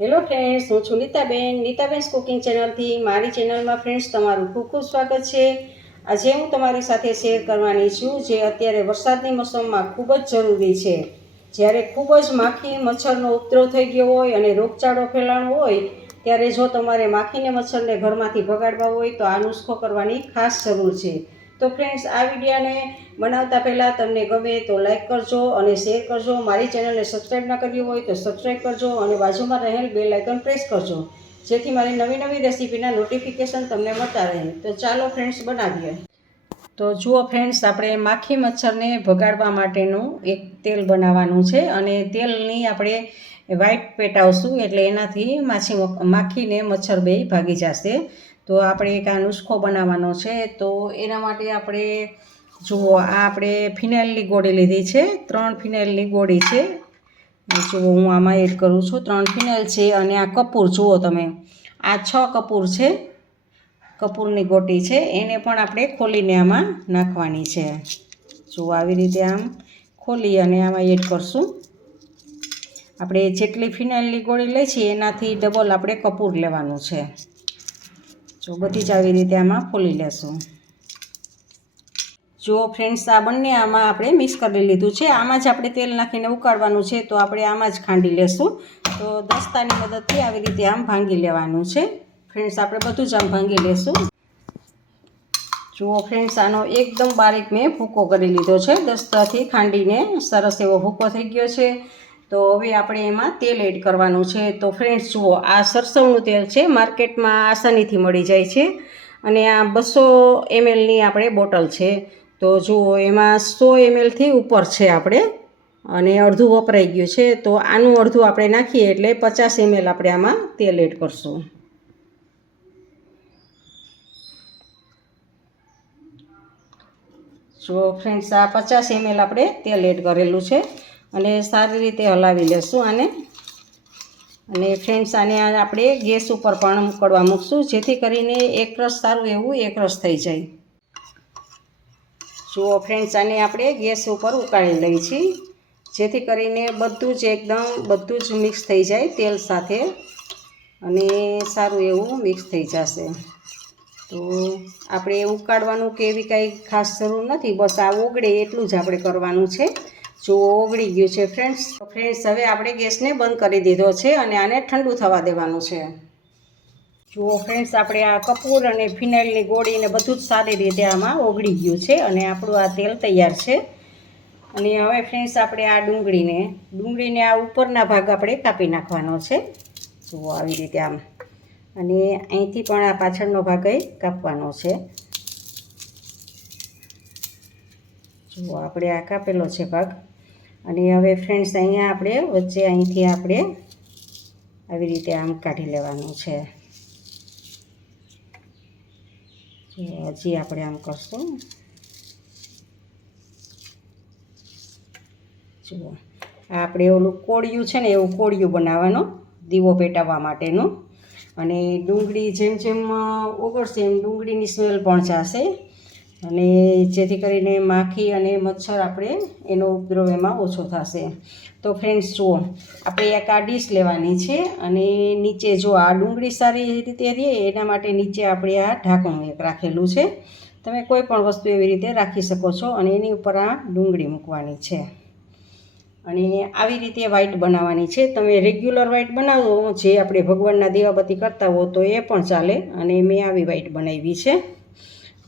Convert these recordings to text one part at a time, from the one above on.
Hello friends હું છું Nitaben. નીતાબેન્સ cooking ચેનલથી મારી ચેનલમાં ફ્રેન્ડ્સ તમારું ખૂબ ખૂબ સ્વાગત છે. આજે હું તમારી સાથે શેર કરવાની છું જે અત્યારે વરસાદની મોસમમાં ખૂબ જ જરૂરી છે. જ્યારે ખૂબ જ માખી મચ્છરનો ઉપદ્રવ થઈ ગયો હોય અને રોગચાળો ફેલાણો હોય, ત્યારે જો તમારે માખીને મચ્છરને ઘરમાંથી ભગાડવા હોય તો આ નુસ્ખો કરવાની ખાસ જરૂર છે. તો ફ્રેન્ડ્સ આ વિડીયાને બનાવતા પહેલાં તમને ગમે તો લાઇક કરજો અને શેર કરજો. મારી ચેનલને સબસ્ક્રાઈબ ના કરી હોય તો સબસ્ક્રાઈબ કરજો અને બાજુમાં રહેલ બે લાઇકન પ્રેસ કરજો. જેથી મારી નવી નવી રેસીપીના નોટિફિકેશન તમને મળતા રહે. તો ચાલો ફ્રેન્ડ્સ બનાવીએ. તો જુઓ ફ્રેન્ડ્સ આપણે માખી મચ્છરને ભગાડવા માટેનું એક તેલ બનાવવાનું છે અને તેલની આપણે વ્હાઈટ પેટાવશું એટલે એનાથી માછી માખીને મચ્છર બે ભાગી જશે. તો આપણે એક આ નુસ્ખો બનાવવાનો છે, તો એના માટે આપણે જુઓ આ આપણે ફિનાઇલની ગોળી લીધી છે, ત્રણ ફિનાઇલની ગોળી છે. જુઓ હું આમાં એડ કરું છું, ત્રણ ફિનાઇલ છે અને આ કપૂર, જુઓ તમે, આ છ કપૂર છે, કપૂરની ગોટી છે, એને પણ આપણે ખોલીને આમાં નાખવાની છે. જુઓ આવી રીતે આમ ખોલી અને આમાં એડ કરશું. આપણે જેટલી ફિનાઇલની ગોળી લઈ છીએ એનાથી ડબલ આપણે કપૂર લેવાનું છે. જો બધી જ આવી રીતે આમાં ફોલી લેશું. જો ફ્રેન્ડ્સ, આ બંને આમાં આપણે મિક્સ કરી લીધું છે. આમાં જ આપણે તેલ નાખીને ઉકાળવાનું છે, તો આપણે આમાં જ ખાંડી લેશું. તો દસ્તાની મદદથી આવી રીતે આમ ભાંગી લેવાનું છે. ફ્રેન્ડ્સ, આપણે બધું જ આમ ભાંગી લેશું. જુઓ ફ્રેન્ડ્સ, આનો એકદમ બારીક મેં ભૂકો કરી લીધો છે. દસ્તાથી ખાંડીને સરસ એવો ભૂકો થઈ ગયો છે. તો હવે આપણે એમાં તેલ એડ કરવાનું છે. તો ફ્રેન્ડ્સ જુઓ, આ સરસવનું તેલ છે માર્કેટમાં આસાનીથી મળી જાય છે. અને આ બસો એમએલની આપણે બોટલ છે. તો જુઓ, એમાં સો એમએલથી ઉપર છે આપણે. અને અડધું વપરાઈ ગયું છે. તો આનું અડધું આપણે નાખીએ એટલે પચાસ એમએલ આપણે આમાં તેલ એડ કરશું. જો ફ્રેન્ડ્સ આ પચાસ એમએલ આપણે તેલ એડ કરેલું છે. અને સારી રીતે હલાવી લેશું આને. અને ફ્રેન્ડ્સ, આને આપણે ગેસ ઉપર પણ ઉકળવા મૂકશું, જેથી કરીને એકરસ સારું એવું એકરસ થઈ જાય. જુઓ ફ્રેન્ડ્સ, આને આપણે ગેસ ઉપર ઉકાળી લઈ છીએ જેથી કરીને બધું જ એકદમ બધું જ મિક્સ થઈ જાય તેલ સાથે અને સારું એવું મિક્સ થઈ જશે. તો આપણે ઉકાળવાનું કે એવી કાંઈ ખાસ જરૂર નથી, બસ આ ઓગળે એટલું જ આપણે કરવાનું છે. જો ઓગળી ગયું છે ફ્રેન્ડ્સ ફ્રેન્ડ્સ હવે આપણે ગેસને બંધ કરી દીધો છે અને આને ઠંડુ થવા દેવાનું છે. જુઓ ફ્રેન્ડ્સ આપણે આ કપૂર અને ફિનાઇલની ગોળીને બધું જ સારી રીતે આમાં ઓગળી ગયું છે અને આપણું આ તેલ તૈયાર છે. અને હવે ફ્રેન્ડ્સ આપણે આ ડુંગળીને ડુંગળીને આ ઉપરના ભાગ આપણે કાપી નાખવાનો છે. જુઓ આવી રીતે આમ. અને અહીંથી પણ આ પાછળનો ભાગ એ કાપવાનો છે. જુઓ આપણે આ કાપેલો છે ભાગ. અને હવે ફ્રેન્ડ્સ અહીંયા આપણે, વચ્ચે અહીંથી આપણે આવી રીતે આમ કાઢી લેવાનું છે. હજી આપણે આમ કરશું. જુઓ આપણે ઓલું કોળિયું છે ને, એવું કોળિયું બનાવવાનું, દીવો પેટાવવા માટેનું. અને ડુંગળી જેમ જેમ ઓગળશે એમ ડુંગળીની સ્મેલ પણ જશે. અને જેથી કરીને માખી અને મચ્છર આપણે એનો ઉપદ્રવ એમાં ઓછો થશે. તો ફ્રેન્ડ્સ જુઓ, આપણે એક આ ડીશ લેવાની છે અને નીચે જો આ ડુંગળી સારી રીતે રહે, એના માટે નીચે આપણે આ ઢાંકણું એક રાખેલું છે. તમે કોઈ પણ વસ્તુ એવી રીતે રાખી શકો છો અને એની ઉપર આ ડુંગળી મૂકવાની છે. અને આવી રીતે વ્હાઈટ બનાવવાની છે. તમે રેગ્યુલર વ્હાઈટ બનાવો, જે આપણે ભગવાનના દીવાબત્તી કરતા હો તો એ પણ ચાલે અને મેં આવી વ્હાઈટ બનાવી છે.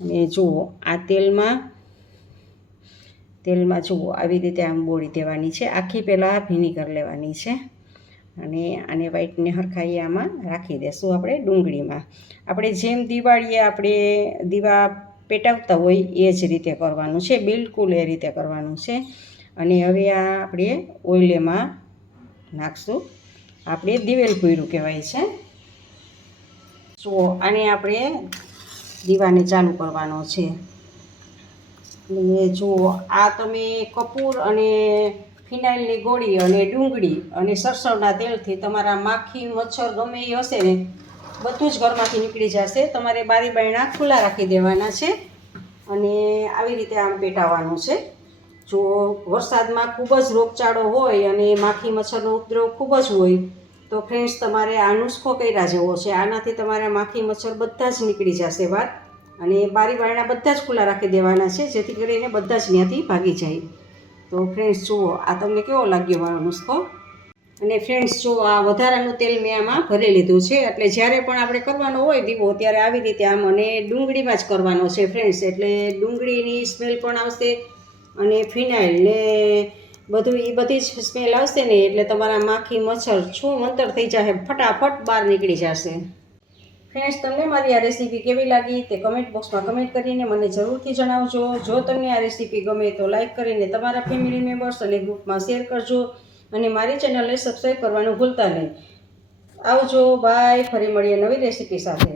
અને જુઓ, આ તેલમાં તેલમાં જુઓ, આવી રીતે આમ બોળી દેવાની છે. આખી પહેલાં વિનેગર લેવાની છે અને આને વ્હાઈટને હરખાઈ આમાં રાખી દેશું આપણે ડુંગળીમાં. આપણે જેમ દિવાળીએ આપણે દીવા પેટાવતા હોય એ જ રીતે કરવાનું છે, બિલકુલ એ રીતે કરવાનું છે. અને હવે આ આપણે ઓઇલેમાં નાખશું. આપણે દિવેલ પૂર્યું કહેવાય છે. જુઓ, આને આપણે દીવાને ચાલુ કરવાનો છે. અને જુઓ આ તમે કપૂર અને ફિનાઇલની ગોળી અને ડુંગળી અને સરસવના તેલથી તમારા માખી, મચ્છર ગમે એ હશે ને, બધું જ ઘરમાંથી નીકળી જશે. તમારે બારી બારણા ખુલ્લા રાખી દેવાના છે અને આવી રીતે આમ પેટાવવાનું છે. જો વરસાદમાં ખૂબ જ રોગચાળો હોય અને માખી, મચ્છરનો ઉપદ્રવ ખૂબ જ હોય તો ફ્રેન્ડ્સ તમારે આ નુસ્ખો કર્યા જેવો છે. આનાથી તમારા માખી, મચ્છર બધા જ નીકળી જશે બહાર અને બારી બારણા બધા જ ખુલ્લા રાખી દેવાના છે, જેથી કરીને બધા જ ત્યાંથી ભાગી જાય. તો ફ્રેન્ડ્સ જુઓ, આ તમને કેવો લાગ્યો મારો નુસ્ખો? અને ફ્રેન્ડ્સ જો આ વધારાનું તેલ મેં આમાં ભરી લીધું છે. એટલે જ્યારે પણ આપણે કરવાનો હોય દીવો, ત્યારે આવી રીતે આમ અને ડુંગળીમાં જ કરવાનો છે ફ્રેન્ડ્સ એટલે ડુંગળીની સ્મેલ પણ આવશે અને ફિનાઇલ ને બધું એ બધી જ સ્મેલ આવશે ને એટલે તમારા માખી, મચ્છર છું મંતર થઈ જશે. ફટાફટ બહાર નીકળી જશે. ફ્રેન્ડ્સ તમને મારી આ રેસીપી કેવી લાગી તે કમેન્ટ બોક્સમાં કમેન્ટ કરીને મને જરૂરથી જણાવજો. જો તમને આ રેસીપી ગમે તો લાઇક કરીને તમારા ફેમિલી મેમ્બર્સ અને ગ્રુપમાં શેર કરજો અને મારી ચેનલને સબસ્ક્રાઈબ કરવાનું ભૂલતા નહીં. આવજો બાય ફરી મળીએ નવી રેસીપી સાથે.